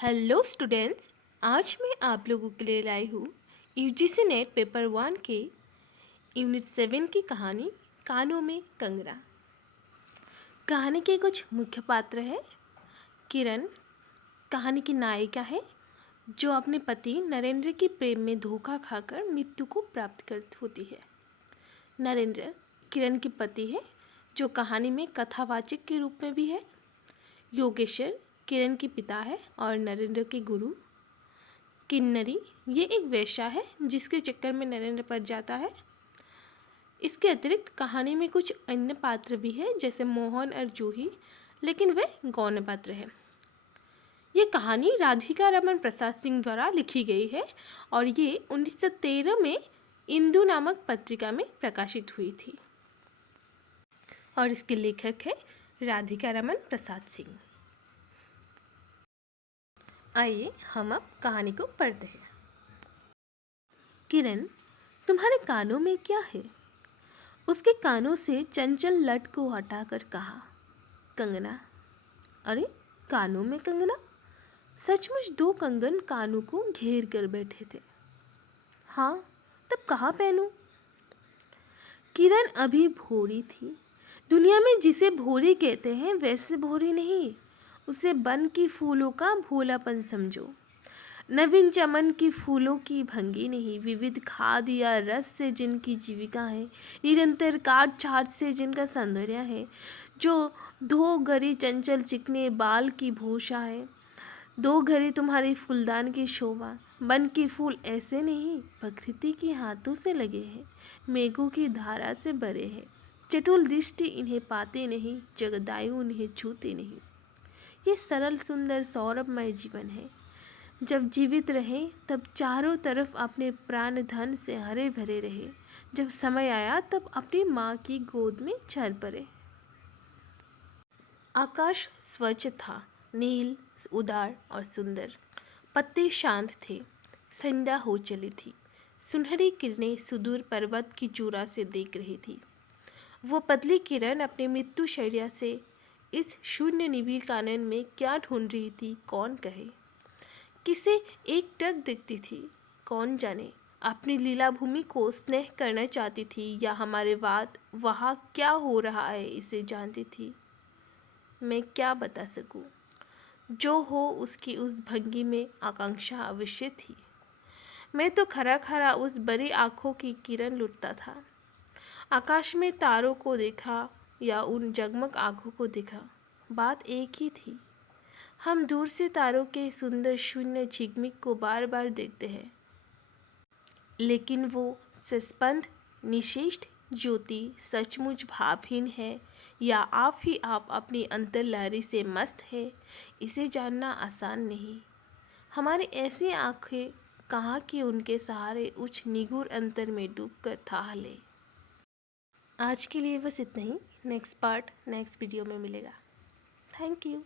Hello students. आज मैं आप लोगों के लिए लाई हूँ यूजीसी नेट पेपर 1 के यूनिट 7 की कहानी कानों में कंगना। कहानी के कुछ मुख्य पात्र हैं। किरण कहानी की नायिका है जो अपने पति नरेंद्र के प्रेम में धोखा खाकर मृत्यु को प्राप्त कर होती है। नरेंद्र किरण के पति है जो कहानी में कथावाचक के रूप में भी है। योगेश्वर किरण के पिता है और नरेंद्र के गुरु। किन्नरी ये एक वेश्या है जिसके चक्कर में नरेंद्र पड़ जाता है। इसके अतिरिक्त कहानी में कुछ अन्य पात्र भी हैं जैसे मोहन और जूही, लेकिन वे गौण पात्र हैं। ये कहानी राधिका रमन प्रसाद सिंह द्वारा लिखी गई है और ये 1913 में इंदु नामक पत्रिका में प्रकाशित हुई थी और इसके लेखक है राधिका रमन प्रसाद सिंह। आइए हम अब कहानी को पढ़ते हैं। किरण, तुम्हारे कानों में क्या है? उसके कानों से चंचल लट को हटाकर कहा। कंगना। अरे, कानों में कंगना? सचमुच 2 कंगन कानों को घेर कर बैठे थे। हाँ, तब कहाँ पहनूं? किरण अभी भोरी थी। दुनिया में जिसे भोरी कहते हैं वैसे भोरी नहीं। उसे वन की फूलों का भोलापन समझो। नवीन चमन की फूलों की भंगी नहीं, विविध खाद या रस से जिनकी जीविका है, निरंतर काट छाट से जिनका सौंदर्य है, जो 2 घड़ी चंचल चिकने बाल की भूषा है, 2 घड़ी तुम्हारी फूलदान की शोभा। वन के फूल ऐसे नहीं, प्रकृति के हाथों से लगे हैं, मेघों की धारा से भरे हैं। चटुल दृष्टि इन्हें पाते नहीं, जगदायु इन्हें छूते नहीं। ये सरल सुंदर सौरभमय जीवन है। जब जीवित रहे तब चारों तरफ अपने प्राण धन से हरे भरे रहे। जब समय आया तब अपनी माँ की गोद में चढ़ पड़े। आकाश स्वच्छ था, नील, उदार और सुंदर। पत्ते शांत थे। संध्या हो चली थी। सुनहरी किरणें सुदूर पर्वत की चूड़ा से देख रही थी। वो पतली किरण अपने मृत्युशैया से इस शून्य निबिड़ कानन में क्या ढूंढ रही थी, कौन कहे। किसे एक टक दिखती थी, कौन जाने। अपनी लीला भूमि को स्नेह करना चाहती थी या हमारे बाद वहाँ क्या हो रहा है इसे जानती थी। मैं क्या बता सकूं। जो हो उसकी उस भंगी में आकांक्षा अवश्य थी। मैं तो खरा खरा उस बड़ी आँखों की किरण लुटता था। आकाश में तारों को देखा या उन जगमग आँखों को देखा, बात एक ही थी। हम दूर से तारों के सुंदर शून्य झिकमिक को बार बार देखते हैं, लेकिन वो सस्पेंद निशेष ज्योति सचमुच भावहीन है या आप ही आप अपनी अंतर्लहरी से मस्त है, इसे जानना आसान नहीं। हमारी ऐसी आंखें कहाँ कि उनके सहारे उच्च निगूढ़ अंतर में डूबकर थाह ले। आज के लिए बस इतना ही। नेक्स्ट पार्ट नेक्स्ट वीडियो में मिलेगा। Thank you.